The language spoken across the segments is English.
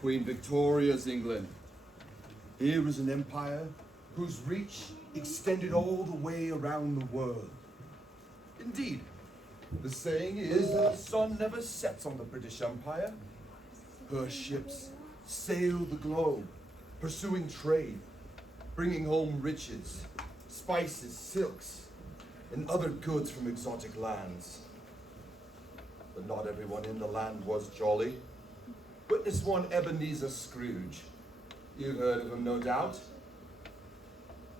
Queen Victoria's England. Here is an empire whose reach extended all the way around the world. Indeed, the saying is that the sun never sets on the British Empire. Her ships sail the globe, pursuing trade, bringing home riches, spices, silks, and other goods from exotic lands. But not everyone in the land was jolly. Witness one Ebenezer Scrooge. You've heard of him, no doubt?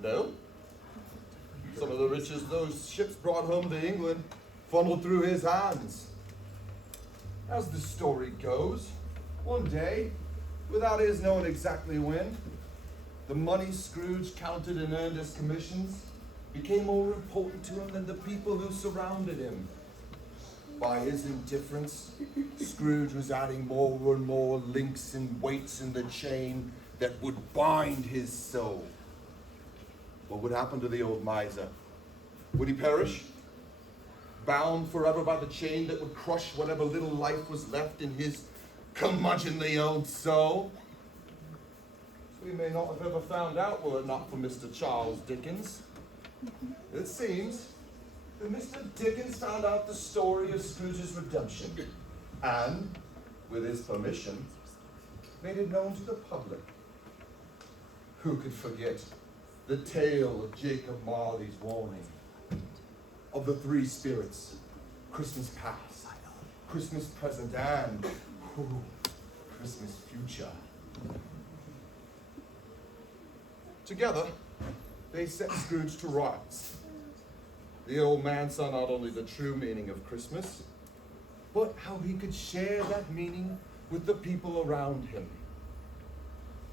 No? Some of the riches those ships brought home to England funneled through his hands. As the story goes, one day, without his knowing exactly when, the money Scrooge counted and earned as commissions became more important to him than the people who surrounded him. By his indifference, Scrooge was adding more and more links and weights in the chain that would bind his soul. What would happen to the old miser? Would he perish? Bound forever by the chain that would crush whatever little life was left in his curmudgeonly old soul? We may not have ever found out were it not for Mr. Charles Dickens. It seems that Mr. Dickens found out the story of Scrooge's redemption and, with his permission, made it known to the public. Who could forget the tale of Jacob Marley's warning, of the three spirits, Christmas past, Christmas present, and Christmas future. Together, they set Scrooge to rights. The old man saw not only the true meaning of Christmas, but how he could share that meaning with the people around him.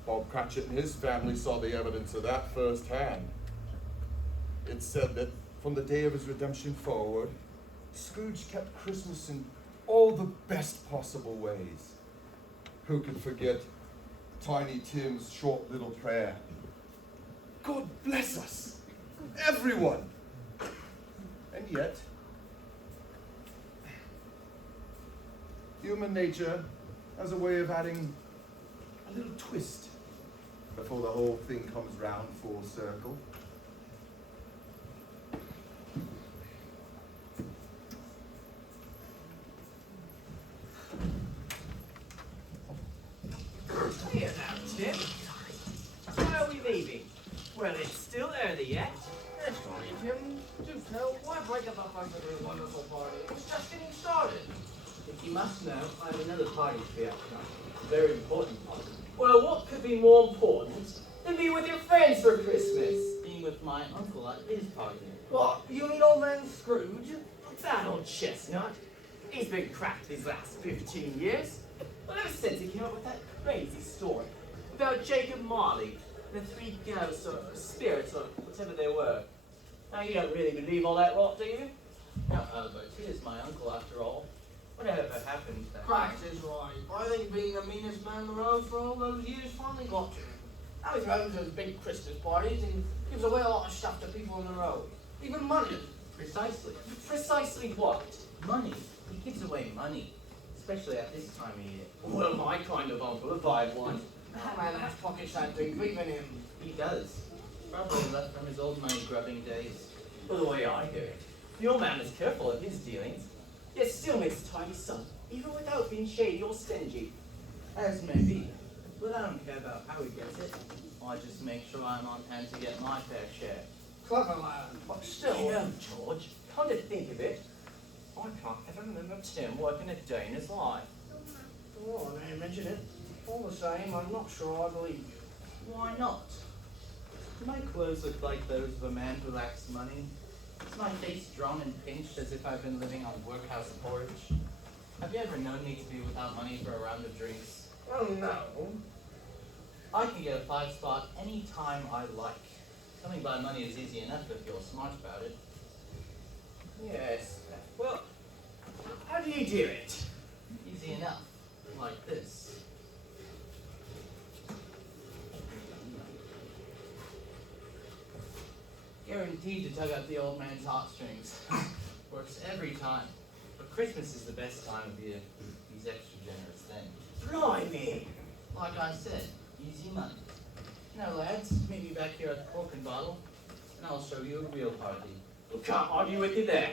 Bob Cratchit and his family saw the evidence of that firsthand. It's said that from the day of his redemption forward, Scrooge kept Christmas in all the best possible ways. Who could forget Tiny Tim's short little prayer? God bless us, everyone! And yet, human nature has a way of adding a little twist before the whole thing comes round full circle. Here now, Tim. Why are we leaving? Well, it's still early yet. That's right, Tim. Do tell, why break up our favorite wonderful party? It's just getting started. If you must know, I have another party to be up tonight. A very important party. Well, what could be more important than being with your friends for Christmas? Being with my uncle at his party. What? You mean old man Scrooge? That old chestnut. He's been cracked these last 15 years. Well, ever since he came up with that crazy story about Jacob Marley and the three ghosts or spirits or whatever they were. Now, you don't really believe all that rot, do you? No, Albert, he is my uncle after all. Whatever happened to him? Cracked is right. I think being the meanest man in the road for all those years finally got to him. Now he throws those big Christmas parties and gives away a lot of stuff to people on the road. Even money. Precisely. Precisely what? Money. He gives away money. Especially at this time of year. Well, my kind of uncle, if I had one. That man has pockets that deep, even him. He does. Probably left from his old money grubbing days. Well, the way I hear it, the old man is careful of his dealings, yet still makes a tidy sum, even without being shady or stingy. As may be, but I don't care about how he gets it. I just make sure I'm on hand to get my fair share. Clever man, but still. You know, George, come to think of it, I can't ever remember Tim working a day in his life. Oh, now you mention it. All the same, I'm not sure I believe you. Why not? Do my clothes look like those of a man who lacks money? Is my face drawn and pinched as if I've been living on workhouse porridge? Have you ever known me to be without money for a round of drinks? Oh, no. I can get a 5-spot any time I like. Coming by money is easy enough if you're smart about it. Yes. Well, how do you do it? Easy enough. Like this. Guaranteed to tug up the old man's heartstrings. Works every time. But Christmas is the best time of year. He's extra generous then. Blimey! Like I said, easy money. Now, lads, meet me back here at the Cork and Bottle, and I'll show you a real party. We can't argue with you there.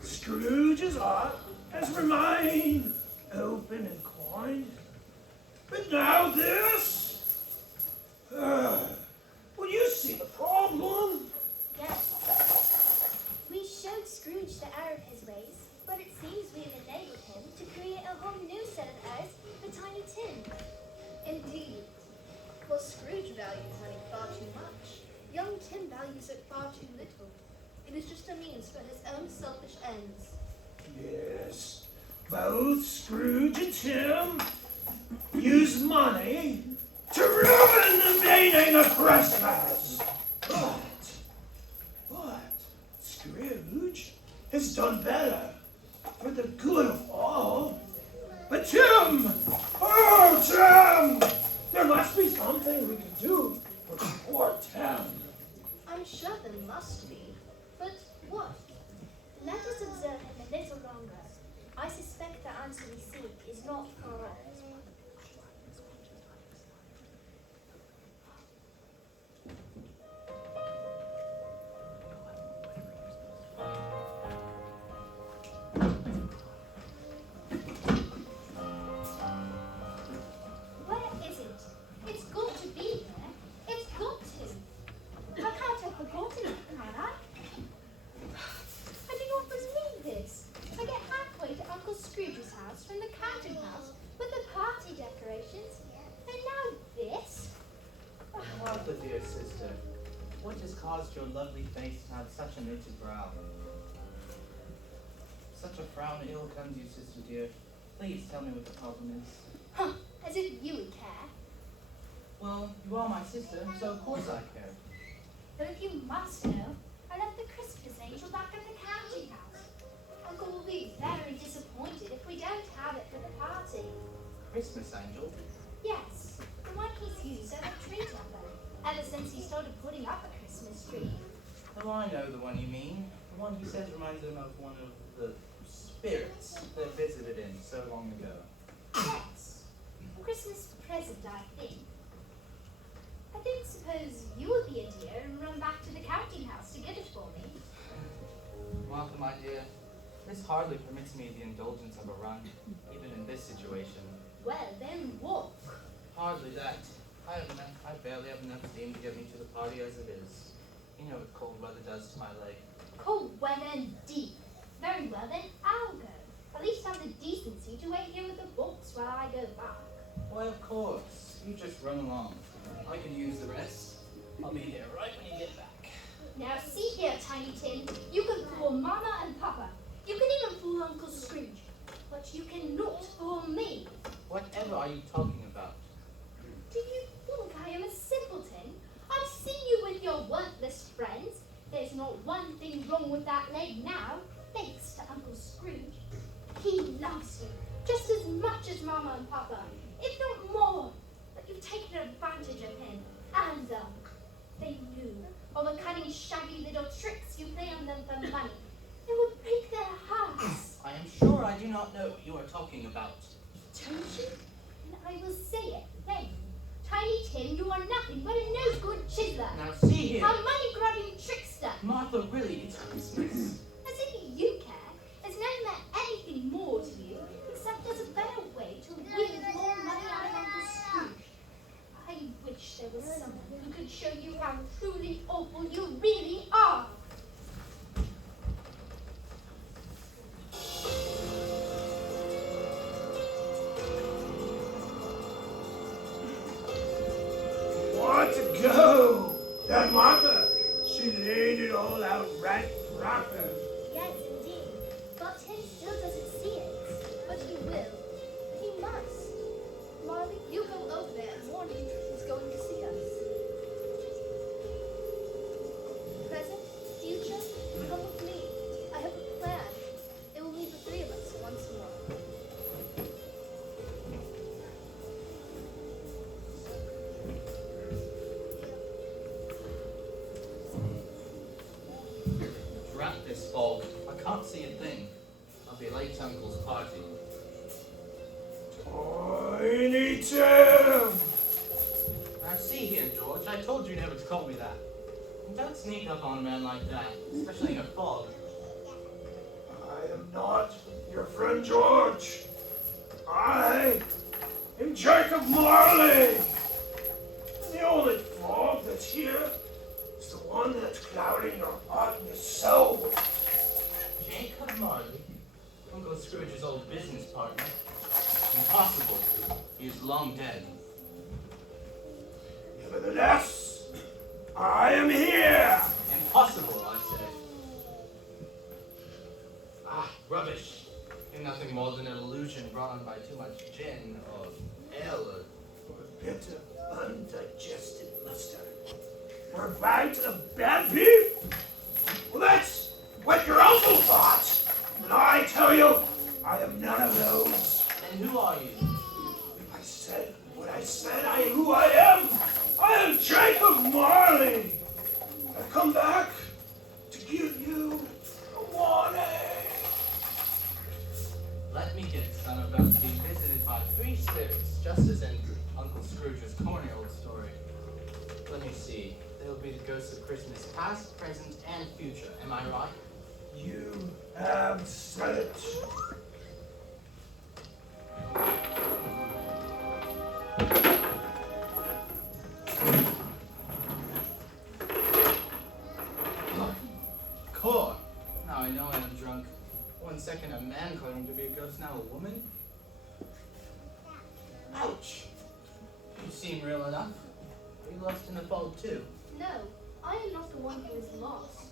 Scrooge's heart has remained open and kind. But now this? Well, you see the problem. Yes. We showed Scrooge the error of his ways, but it seems we've enabled him to create a whole new set of errors for Tiny Tim. Indeed. Well, Scrooge values money far too much. Young Tim values it far too little. It is just a means for his own selfish ends. Yes, both Scrooge and Tim use money to ruin the meaning of Christmas. But Scrooge has done better for the good of all. But Tim, oh Tim, there must be something we can do for poor Tim. I'm sure there must be. But what? Let us observe him a little longer. I suspect the answer we seek is not far off. Where is it? It's got to be there. It's got to. I can't have forgotten it, can I? I do not believe this. I get halfway to Uncle Scrooge's house from the counting house with the party decorations, and now this. Martha, dear sister, what has caused your lovely face to have such a knitted brow? Such a frown ill comes you, sister dear. Please tell me what the problem is. Huh, as if you would care. Well, you are my sister, so of course I care. But if you must know, I left the Christmas angel back at the counting house. Uncle will be very disappointed if we don't have it for the party. Christmas angel? Yes, the one he's used as a tree topper, ever since he started putting up a Christmas tree. Oh, I know the one you mean. The one he says reminds him of one of the spirits that visited him so long ago. Yes, Christmas present, I think. I don't suppose you would be a dear and run back to the counting house to get it for me. Martha, my dear, this hardly permits me the indulgence of a run, even in this situation. Well, then walk. Hardly that. I barely have enough steam to get me to the party as it is. You know what cold weather does to my leg. Cold weather indeed. Very well then, I'll go. At least have the decency to wait here with the books while I go back. Why, of course. You just run along. I can use the rest. I'll be there right when you get back. Now see here, Tiny Tim. You can fool Mama and Papa. You can even fool Uncle Scrooge. But you cannot fool me. Whatever are you talking about? Do you think I am a simpleton? I've seen you with your worthless friends. There's not one thing wrong with that leg now, thanks to Uncle Scrooge. He loves you, just as much as Mama and Papa, if not more. But you've taken advantage of him and them. They knew all the cunning, shaggy little tricks you play on them for money. It would break their hearts. I am sure I do not know what you are talking about. Don't you? And I will say it then. Tiny Tim, you are nothing but a no-good chiseler. Now see here. A money-grabbing trickster. Martha, really, it's Christmas. As if you care. It's never meant anything more to you, except there's a better way to win more money out of Uncle Scrooge. I wish there was someone who could show you how truly awful you really are. got to go. That Martha, she laid it all out right proper. Yes, indeed. But Tim still doesn't see it. But he will. He must. Marley, you go over there and warn him he's going to see us. Present, future, come with me. I have a plan. It will leave the three of us once more. Drat this fog. I can't see a thing. I'll be late to Uncle's party. Tiny Tim! Now see here, George, I told you never to call me that. And don't sneak up on a man like that, especially in a fog. I am not your friend George. I am Jacob Marley. And the only fog that's here is the one that's clouding your heart and your soul. Jacob Marley? Uncle Scrooge's old business partner? Impossible. He is long dead. Nevertheless, I am here. Impossible, I say. Ah, rubbish. You're nothing more than an illusion brought on by too much gin or ale or... A bit of undigested mustard. We're back to the bad beef? Well, that's what your uncle thought. And I tell you, I am none of those. And who are you? I said what I said. I am who I am. I am Jacob Marley. I've come back to give you a warning. Let me guess, I'm about to be visited by three spirits, just as in Uncle Scrooge's corny old story. Let me see. They will be the ghosts of Christmas past, present, and future. Am I right? You have said it. Core! Now I know I am drunk. 1 second a man claiming to be a ghost, now a woman? Ouch! You seem real enough. Are you lost in the fog too? No, I am not the one who is lost.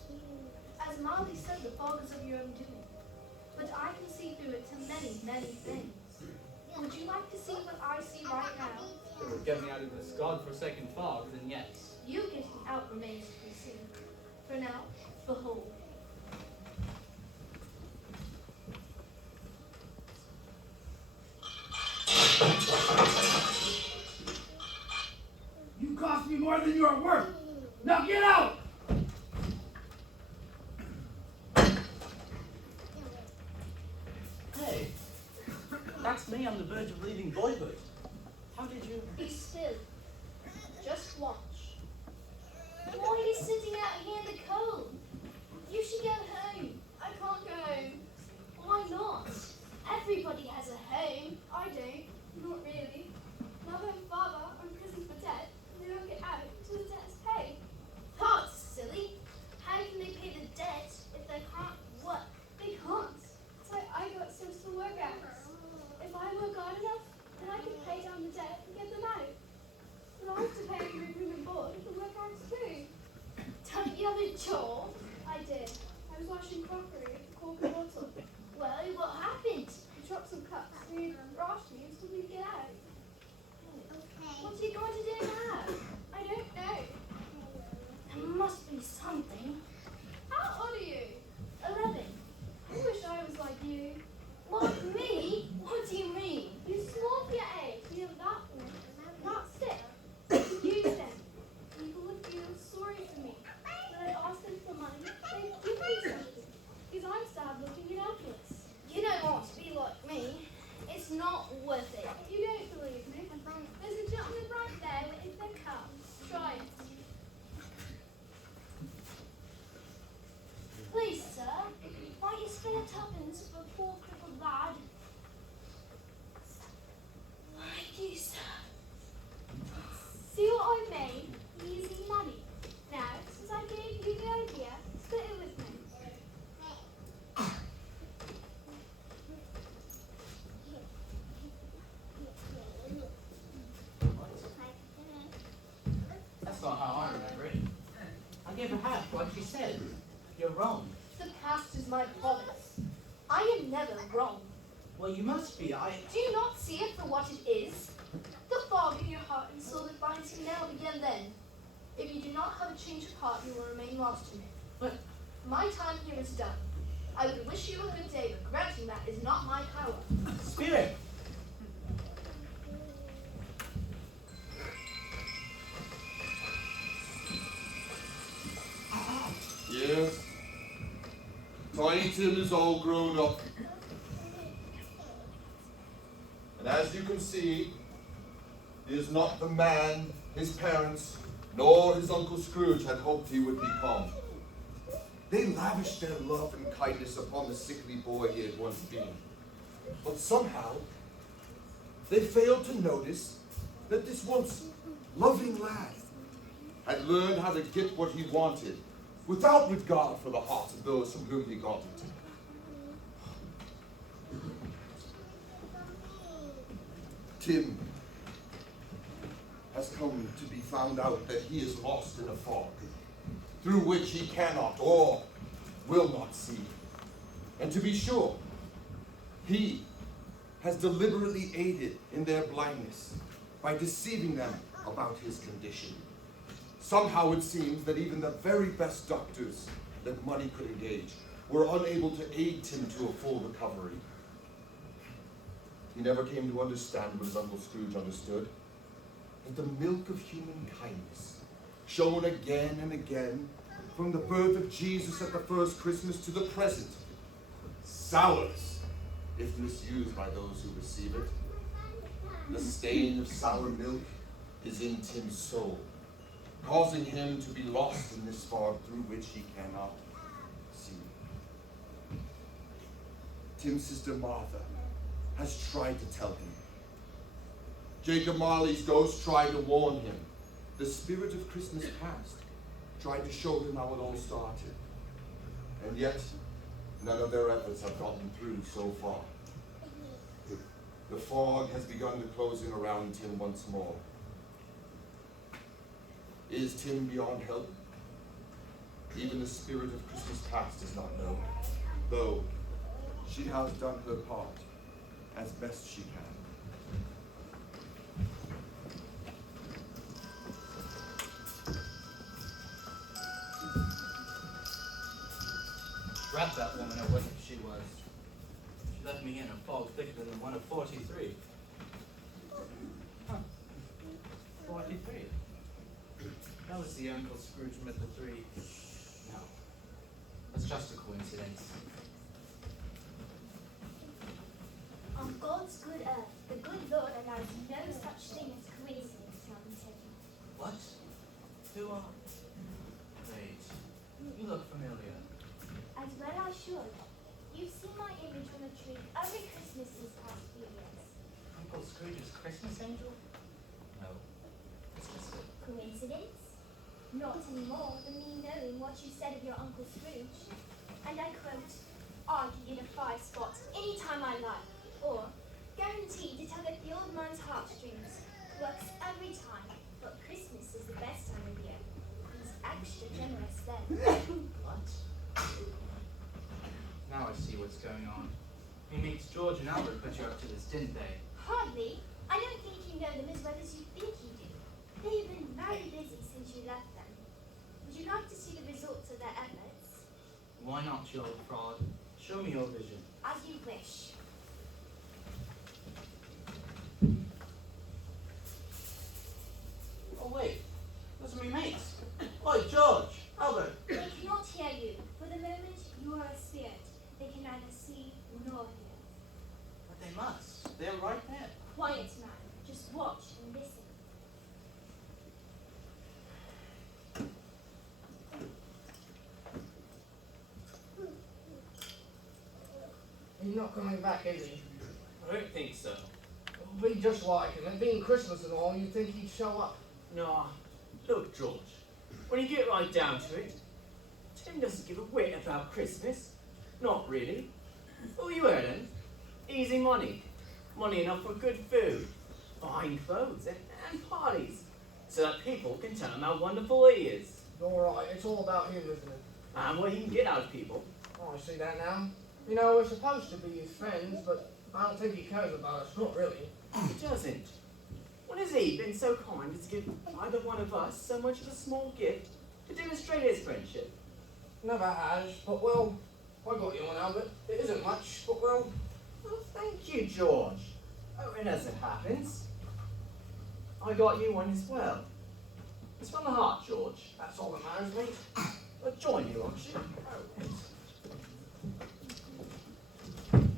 As Marley said, the fog is of your own doing. But I can see through it to many, many things. Would you like to see what I see right now? If it would get me out of this godforsaken fog, then yes. You getting out remains to be seen. For now, behold. You cost me more than you are worth. Now get out! Hey, that's me on the verge of leaving boyhood. How did you... Be still. Just watch. Why are you sitting out here in the cold? You should go home. I can't go home. Why not? Everybody has a home. I don't. Not really. Mother and father are in prison for debt, and they don't get out until the debt is paid. That's silly. How can they pay the debt if they can't work? They can't. So I got some to work out. If I work hard enough, then I can pay down the debt and get them out. But I have to pay for room and board for work out too. Don't you have a chore? I did. I was washing crockery at the cork and bottle. Well, what happened? I dropped some cups and you rushed me until we get out. What are you going to do now? I don't know. There must be something. How old are you? 11. I wish I was like you. Like me? What do you mean? You're small for your age. You're that one. Not sick. Use them. People would feel sorry for me. When I ask them for money, they give me something. Because I'm sad looking and helpless. You don't want to be like me. It's not worth it. You don't believe me? There's a gentleman right there with their cup. Try it. Please, sir, might you spare tuppence for a poor crippled lad? Thank you, sir. See what I made using money. Now, since I gave you the idea, split it with me. never have, like you said. You're wrong. The past is my province. I am never wrong. Well, you must be. Do you not see it for what it is? The fog in your heart and soul that binds you now began then. If you do not have a change of heart, you will remain lost in it. But My time here is done. I would wish you a good day, but granting that is not my power. Spirit! Yes. Tiny Tim is all grown up. And as you can see, he is not the man his parents nor his Uncle Scrooge had hoped he would become. They lavished their love and kindness upon the sickly boy he had once been. But somehow, they failed to notice that this once loving lad had learned how to get what he wanted without regard for the hearts of those from whom he got it. Tim has come to be found out that he is lost in a fog, through which he cannot or will not see. And to be sure, he has deliberately aided in their blindness by deceiving them about his condition. Somehow it seems that even the very best doctors that money could engage were unable to aid Tim to a full recovery. He never came to understand what his Uncle Scrooge understood, that the milk of human kindness, shown again and again, from the birth of Jesus at the first Christmas to the present, sours if misused by those who receive it. The stain of sour milk is in Tim's soul, causing him to be lost in this fog through which he cannot see. Tim's sister Martha has tried to tell him. Jacob Marley's ghost tried to warn him. The spirit of Christmas past tried to show him how it all started. And yet, none of their efforts have gotten through so far. The fog has begun to close in around Tim once more. Is Tim beyond help? Even the spirit of Christmas past does not know, though she has done her part as best she can. Drat that woman, or whatever she was. She left me in a fog thicker than the one of 43. Huh. 43. That was the Uncle Scrooge met the three. No. That's just a coincidence. On God's good earth, the good Lord allows no such thing as coincidence, young Tim. What? Who are? Wait. You look familiar. As well I should. You've seen my image on a tree every Christmas these past few years. Uncle Scrooge's Christmas angel? No. It's just a... Coincidence? Not any more than me knowing what you said of your Uncle Scrooge. And I quote, I can get a 5 spots any time I like. Or, guaranteed to tug at the old man's heartstrings. Works every time, but Christmas is the best time of year. He's extra generous then. What? Now I see what's going on. He meets George and Albert put you up to this, didn't they? Hardly. I don't think you know them as well as you think you do. They've been very busy since you left them. Would you like to see the results of their efforts? Why not, you old fraud? Show me your vision. As you wish. Oh wait, those are my mates. Oi, George, Albert. They cannot hear you. For the moment, you are a spirit. They can neither see nor hear. But they must. They're right there. Quiet, man. Just watch and listen. He's not coming back, is he? I don't think so. It'll be just like him. It being Christmas and all, you'd think he'd show up. No, look, George. When you get right down to it, Tim doesn't give a whit about Christmas. Not really. All you earn, easy money. Money enough for good food, fine clothes, and parties, so that people can tell him how wonderful he is. You're right, it's all about him, isn't it? And what he can get out of people. Oh, I see that now. You know, we're supposed to be his friends, but I don't think he cares about us, not really. He doesn't. When has he been so kind as to give either one of us so much as a small gift to demonstrate his friendship? Never has, but well, I got you one, Albert. It isn't much, but well, Well, thank you, George. Oh, and as it happens, I got you one as well. It's from the heart, George. that's all that matters, mate. But join you, won't you? And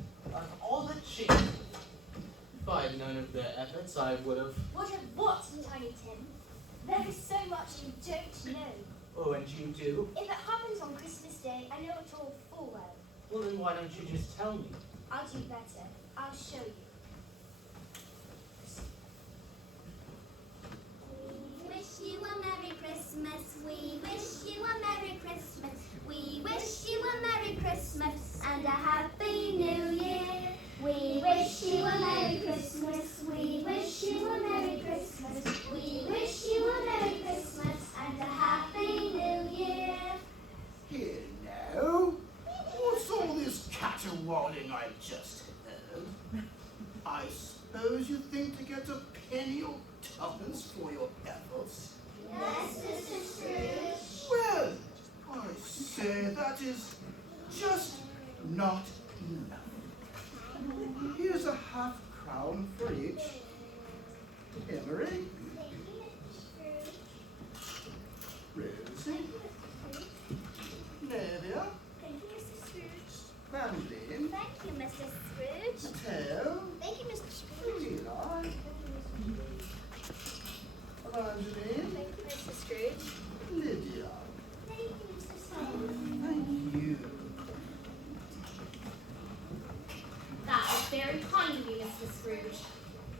all the cheap. If I had known of their efforts, I would have. What of what, Tiny Tim? There is so much you don't know. Oh, and you do? If it happens on Christmas Day, I know it all full well. Well, then why don't you just tell me? I'll do better. I'll show you. We wish you a Merry Christmas. We wish you a Merry Christmas. We wish you a Merry Christmas and a Happy New Year. We wish you a Merry Christmas. We wish you a Merry Christmas. We wish you a Merry Christmas and a Happy New Year. Here now, what's all this caterwauling I've just heard? I suppose you think to get a penny or tuppence for your efforts? Yes, Mr. Scrooge. Well, I say that is just not enough. Here's a half-crown for each. Emery, Thank you, Mr. Scrooge. Rosie, Nadia, Thank you, Mr. Scrooge. Bandeline, Thank you, Mr. Scrooge. Mateo, Thank you, Mr. Scrooge. Eli, Evangeline, Thank you, Mr. Scrooge. Lydia. Thank you, Mr. Scrooge. Thank you. That is very kind of you, Mr. Scrooge.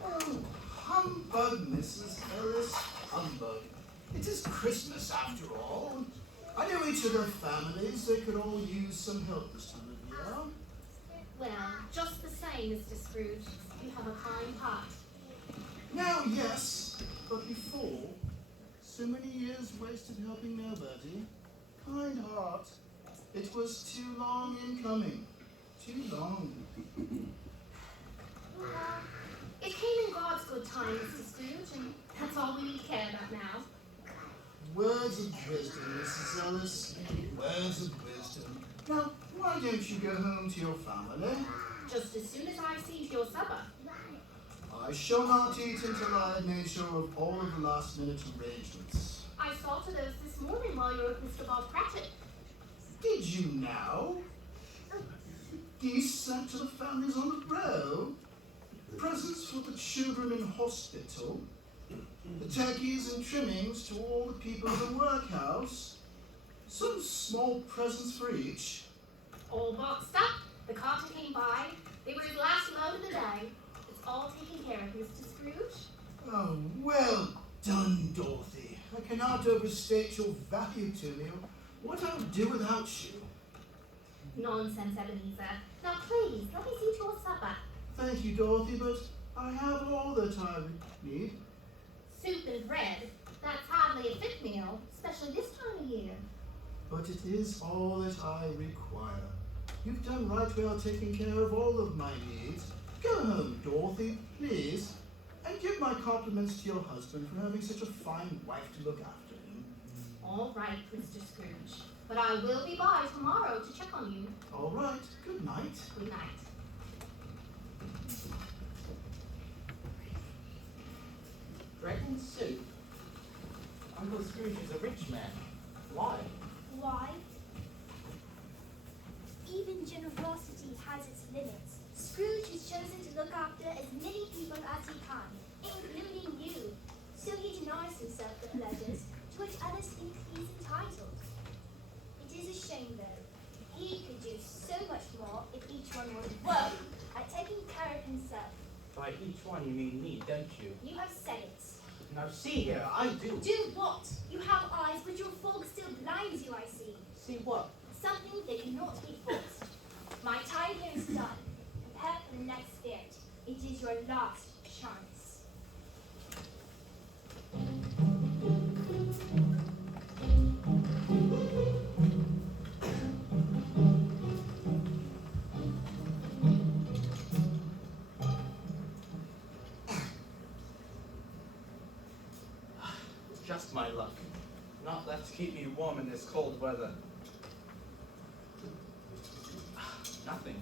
Oh, humbug, Mrs. Ellis, humbug. It is Christmas after all. I know each of their families. They could all use some help this time of year. Well, just the same, Mr. Scrooge, you have a kind heart. Now, yes, but before, so many years wasted helping nobody. Kind heart. It was too long in coming. Too long. Well, it came in God's good time, Mr. Scrooge, and that's all we need to care about now. Words of wisdom, Mrs. Ellis. Words of wisdom. Now, why don't you go home to your family? Just as soon as I see your supper. I shall not eat until I have made sure of all of the last-minute arrangements. I saw to those this morning while you were with Mr. Bob Cratchit. Did you now? Geese sent to the families on the row. Presents for the children in hospital. The turkeys and trimmings to all the people in the workhouse. Some small presents for each. All boxed up, the carter came by, they were his last load of the day. It's all taken care of, Mr. Scrooge. Oh, well done, Dorothy. I cannot overstate your value to me, or what I would do without you. Nonsense, Ebenezer. Now please, let me see to your supper. Thank you, Dorothy, but I have all that I need. Soup and bread. That's hardly a fit meal, especially this time of year. But it is all that I require. You've done right well taking care of all of my needs. Go home, Dorothy, please, and give my compliments to your husband for having such a fine wife to look after him. All right, Mr. Scrooge. But I will be by tomorrow to check on you. All right, good night. Good night. Bread and soup? Uncle Scrooge is a rich man. Why? Why? Even generosity has its limits. Scrooge has chosen to look after as many people as he can, including you. So he denies himself the pleasures to which others think he's entitled. It is a shame, though. He could do so much more if each one would work at taking care of himself. By each one you mean me, don't you? You have said it. Now see here, I do. Do what? You have eyes, but your fog still blinds you, I see. See what? Something that cannot be forced. My time here is done. Prepare for the next spirit. It is your last chance. Just my luck. Not left to keep me warm in this cold weather. Nothing.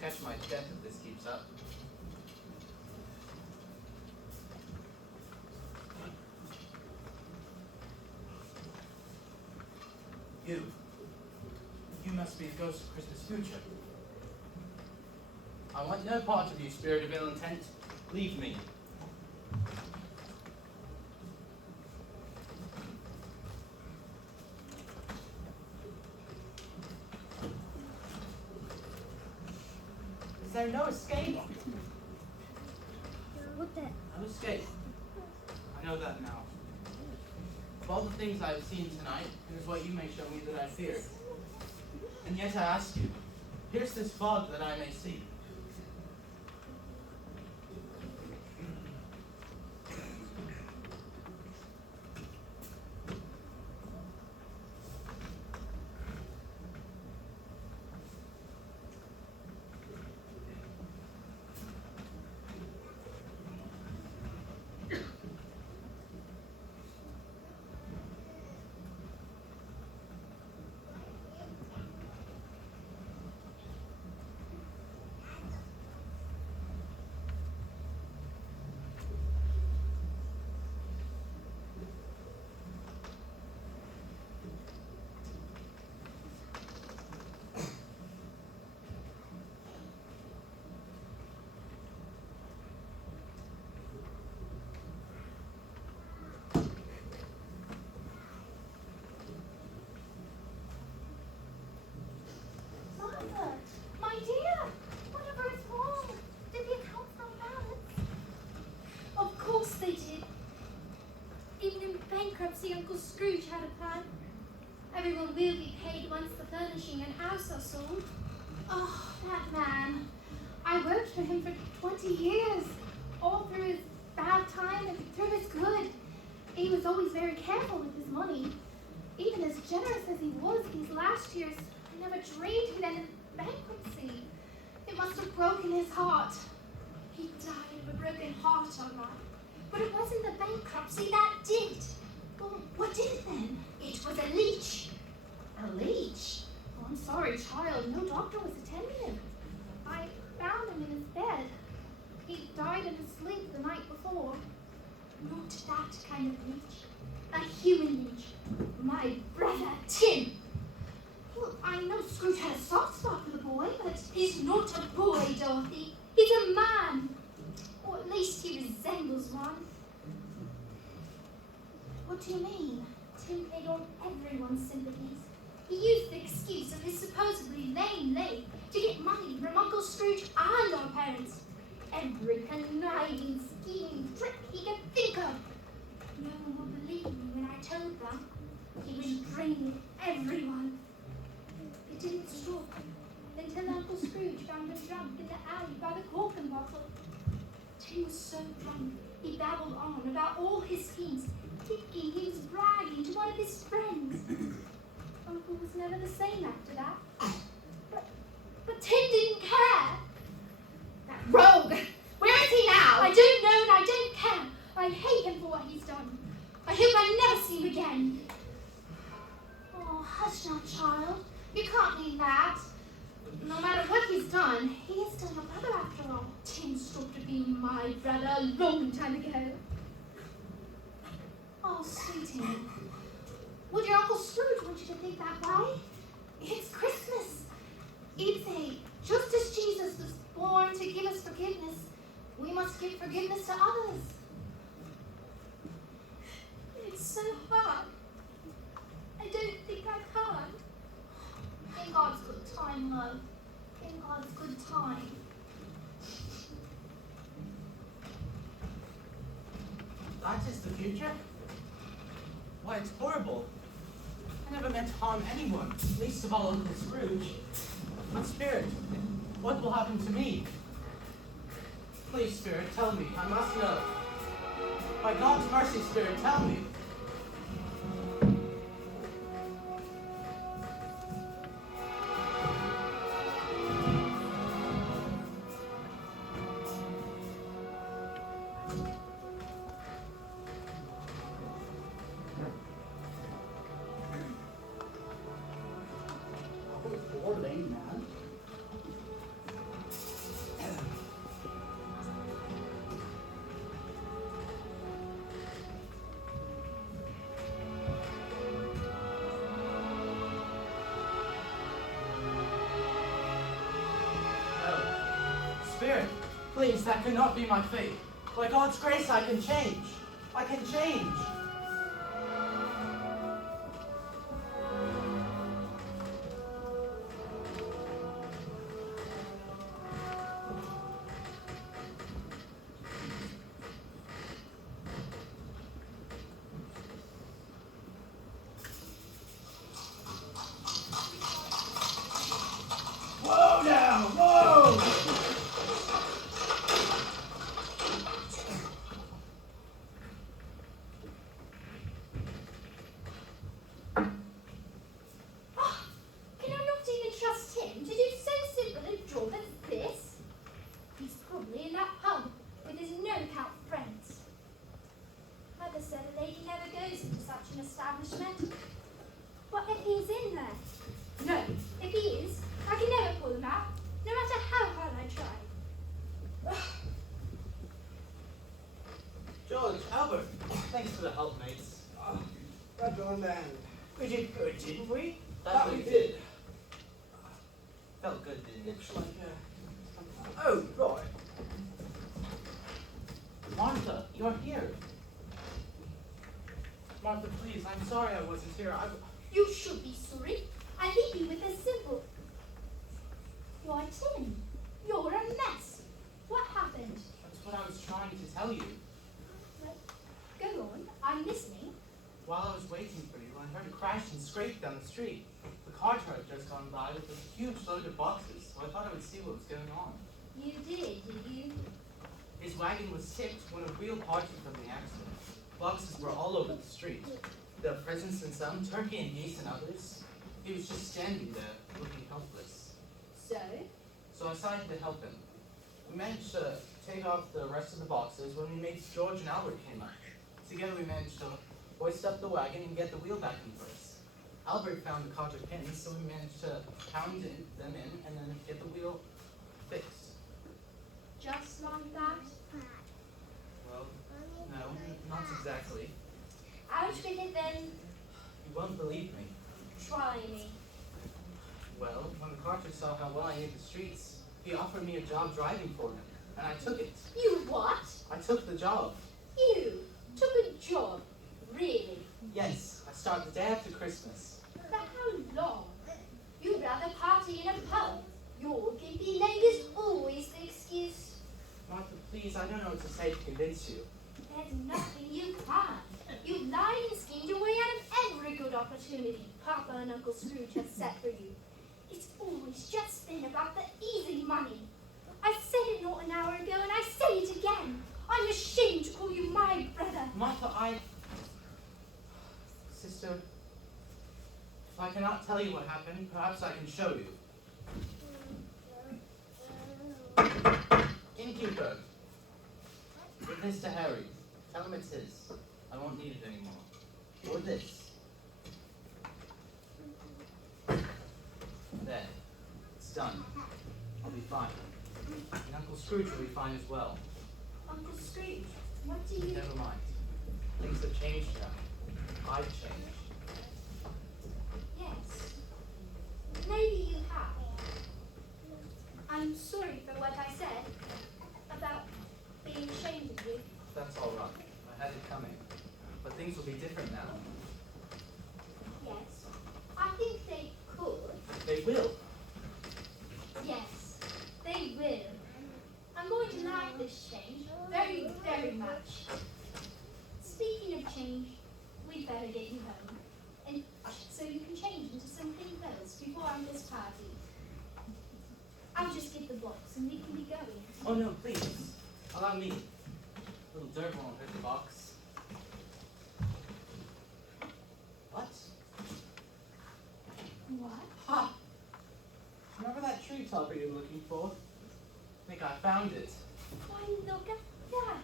Catch my death if this keeps up. You must be the ghost of Christmas future. I want no part of you, spirit of ill intent. Leave me. Is there no escape? What the? No escape. I know that now. Of all the things I've seen tonight, here's what you may show me that I fear. And yet I ask you, pierce this fog that I may see. Martha, my dear, whatever is wrong? Did the accounts not balance? Of course they did. Even in bankruptcy, Uncle Scrooge had a plan. Everyone will be paid once the furnishing and house are sold. Oh, that man. I worked for him for 20 years, all through his bad time and through his good. He was always very careful with his money. Even as generous as he was these last years, I never dreamed he'd end in bankruptcy. It must have broken his heart. He died of a broken heart, all right. But it wasn't the bankruptcy that did. Well, what did it then? It was a leech. A leech? Oh, I'm sorry, child. No doctor was attending him. I found him in his bed. He died in his sleep the night before. Not that kind of leech. A human leech. My brother, Tim. Well, I know Scrooge had a soft spot for the boy, but he's not a boy, Dorothy. He's a man. Or at least he resembles one. What do you mean? Tim played on everyone's sympathies. He used the excuse of his supposedly lame leg to get money from Uncle Scrooge and our parents. Every conniving, scheming trick he could think of. No one would believe me when I told them he was draining everyone. It didn't stop until Uncle Scrooge found him drunk in the alley by the corking bottle. Tim was so drunk, he babbled on about all his schemes, thinking he was bragging to one of his friends. Uncle was never the same after that. But Tim didn't care. That rogue! Where is he now? I don't know and I don't care. I hate him for what he's done. I hope I never see him again. Oh, hush now, child. You can't mean that. No matter what he's done, he is still your brother after all. Tim stopped being my brother a long time ago. Oh, sweetie. Would your Uncle Scrooge want you to think that way? It's Christmas. He'd say, just as Jesus was born to give us forgiveness, we must give forgiveness to others. It's so hard. I don't think I can. In God's good time, love. In God's good time. That is the future? Why, it's horrible. I never meant to harm anyone, least of all Uncle Scrooge. But Spirit, what will happen to me? Please, Spirit, tell me. I must know. By God's mercy, Spirit, tell me. Please, that cannot be my fate. By God's grace, I can change. I can change. Whoa now, whoa! Can I not even trust him to do so simple a job as this? He's probably in that pub with his no-count friends. Mother said a lady never goes into such an establishment. What if he's in there? No, if he is, I can never pull him out, no matter how hard I try. George, Albert, thanks for the help, mates. That one man. We did good, didn't we? That we did. Felt good, didn't it? Looks like Oh, right. Martha, you're here. Martha, please, I'm sorry I wasn't here. You should be sorry. I leave you with a simple. Why, Tim, you're a mess. What happened? That's what I was trying to tell you. Well, go on, I'm listening. While I was waiting for you, I heard a crash and scrape down the street. The car truck had just gone by with a huge load of boxes, so I thought I would see what was going on. You did you? His wagon was tipped when a wheel parted from the axle. Boxes were all over the street. The presents and some, turkey and geese and others. He was just standing there, looking helpless. So? So I decided to help him. We managed to take off the rest of the boxes when we mates George and Albert came up. Together we managed to hoist up the wagon and get the wheel back in place. Albert found the cotter pins, so we managed to pound them in and then get the wheel fixed. Just like that? Well, no, not exactly. Out with it then. You won't believe me. Try me. Well, when the carter saw how well I knew the streets, he offered me a job driving for him, and I took it. You what? I took the job. You took a job? Really? Yes, I start the day after Christmas. For how long? You'd rather party in a pub. Your gimpy leg is always the excuse. Martha, please, I don't know what to say to convince you. There's nothing you can't. You've lied and schemed your way out of every good opportunity Papa and Uncle Scrooge have set for you. It's always just been about the easy money. I said it not an hour ago, and I say it again. I'm ashamed to call you my brother. Martha, Sister, if I cannot tell you what happened, perhaps I can show you. Innkeeper, give this to Harry. Tell him it's his. I won't need it anymore. Or this. There. It's done. I'll be fine. And Uncle Scrooge will be fine as well. Uncle Scrooge, what do you... Never mind. Things have changed now. I've changed. Yes. Maybe you have. I'm sorry for what I said about being ashamed of you. That's all right. I had it coming. But things will be different now. Yes. I think they could. They will. Yes, they will. I'm going to like this change very, very much. Speaking of change, we'd better get you home. And so you can change into something else before Uncle's party. I'll just get the box and we can be going. Oh no, please. Allow me. Little dirt won't hurt the box. What? What? Ha! Remember that tree topper you were looking for? I think I found it. Why, look at that.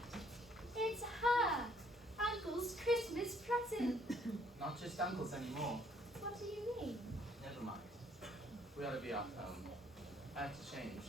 It's her. Uncle's Christmas present. Not just uncles anymore. What do you mean? Never mind. We ought to be off home. I have to change.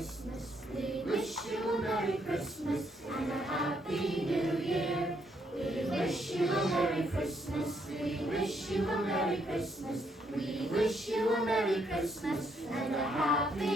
Christmas. We wish you a Merry Christmas and a Happy New Year. We wish you a Merry Christmas. We wish you a Merry Christmas. We wish you a Merry Christmas and a Happy